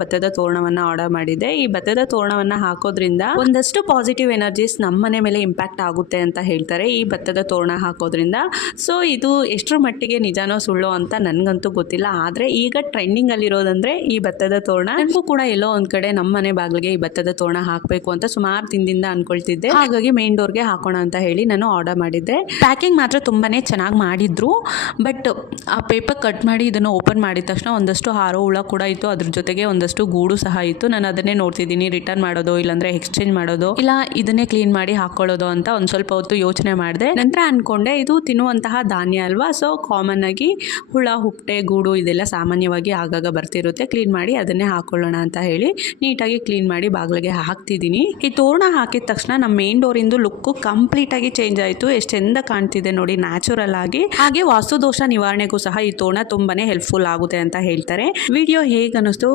ಭತ್ತದ ತೋರಣವನ್ನು ಆರ್ಡರ್ ಮಾಡಿದ್ದೆ. ಈ ಭತ್ತದ ತೋರಣವನ್ನು ಹಾಕೋದ್ರಿಂದ ಒಂದಷ್ಟು ಪಾಸಿಟಿವ್ ಎನರ್ಜೀಸ್ ನಮ್ಮ ಮನೆ ಮೇಲೆ ಇಂಪ್ಯಾಕ್ಟ್ ಆಗುತ್ತೆ ಅಂತ ಹೇಳ್ತಾರೆ ಈ ಭತ್ತದ ತೋರಣ ಹಾಕೋದ್ರಿಂದ. ಸೊ ಇದು ಎಷ್ಟರ ಮಟ್ಟಿಗೆ ನಿಜಾನೋ ಸುಳ್ಳೋ ಅಂತ ನನಗಂತೂ ಗೊತ್ತಿಲ್ಲ. ಆದರೆ ಈಗ ಟ್ರೆಂಡಿಂಗಲ್ಲಿರೋದಂದರೆ ಈ ಭತ್ತದ ತೋರಣ. ನನಗೂ ಕೂಡ ಎಲ್ಲೋ ಒಂದು ಕಡೆ ನಮ್ಮ ಮನೆ ಬಾಗಿಲಿಗೆ ಈ ಭತ್ತದ ತೋರಣ ಹಾಕಬೇಕು ಅಂತ ಸುಮಾರು ದಿನದಿಂದ ಅನ್ಕೊಳ್ತಿದ್ದೆ. ಹಾಗಾಗಿ ಮೇನ್ ಡೋರ್ಗೆ ಹಾಕೋಣ ಅಂತ ಹೇಳಿ ನಾನು ಆರ್ಡರ್ ಮಾಡಿದ್ದೆ. ಪ್ಯಾಕಿಂಗ್ ಮಾತ್ರ ತುಂಬಾ ಚೆನ್ನಾಗಿ ಮಾಡಿದ್ರು. ಬಟ್ ಆ ಪೇಪರ್ ಕಟ್ ಮಾಡಿ ಇದನ್ನು ಓಪನ್ ಮಾಡಿದ ತಕ್ಷಣ ಒಂದಷ್ಟು ಹಾರೋ ಹುಳ ಕೂಡ ಇತ್ತು. ಅದ್ರ ಜೊತೆಗೆ ಒಂದಷ್ಟು ಗೂಡು ಸಹ ಇತ್ತು. ನಾನು ಅದನ್ನೇ ನೋಡ್ತಿದ್ದೀನಿ, ರಿಟರ್ನ್ ಮಾಡೋದು ಇಲ್ಲಾಂದ್ರೆ ಎಕ್ಸ್ಚೇಂಜ್ ಮಾಡೋದು ಇಲ್ಲ ಇದನ್ನೇ ಕ್ಲೀನ್ ಮಾಡಿ ಹಾಕೊಳ್ಳೋದು ಅಂತ ಒಂದು ಸ್ವಲ್ಪ ಹೊತ್ತು ಯೋಚನೆ ಮಾಡಿದೆ. ನಂತರ ಅನ್ಕೊಂಡೆ ಇದು ತಿನ್ನುವಂತಹ ಧಾನ್ಯ ಅಲ್ವಾ, ಸೊ ಕಾಮನ್ ಆಗಿ ಹುಳ ಹುಪ್ಪಟೆ ಗೂಡು ಇದೆಲ್ಲ ಸಾಮಾನ್ಯವಾಗಿ ಆಗಾಗ ಬರ್ತಿರುತ್ತೆ, ಕ್ಲೀನ್ ಮಾಡಿ ಅದನ್ನೇ ಹಾಕೊಳ್ಳೋಣ ಅಂತ ಹೇಳಿ ನೀಟಾಗಿ ಕ್ಲೀನ್ ಮಾಡಿ ಬಾಗಿಲಿಗೆ ಹಾಕ್ತಿದ್ದೀನಿ. ಈ ತೋರಣ ಹಾಕಿದ ತಕ್ಷಣ ನಮ್ಮ ಮೇನ್ ಡೋರಿಂದು ಲುಕ್ ಕಂಪ್ಲೀಟ್ ಆಗಿ ಚೇಂಜ್ ಆಯಿತು. ಎಷ್ಟು ಚೆಂದ ಕಾಣ್ತಿದೆ ನೋಡಿ ನ್ಯಾಚುರಲ್ ಆಗಿ. ಹಾಗೆ ವಾಸ್ತುದೋಷ ನಿವಾರಣೆಗೂ ಸಹ ಈ ತೋರಣ ತುಂಬಾನೇ ಹೆಲ್ಪ್ಫುಲ್ ಆಗುತ್ತೆ ಅಂತ ಹೇಳ್ತಾರೆ. ವಿಡಿಯೋ ಹೇಗೆ ಅನ್ನಿಸ್ತು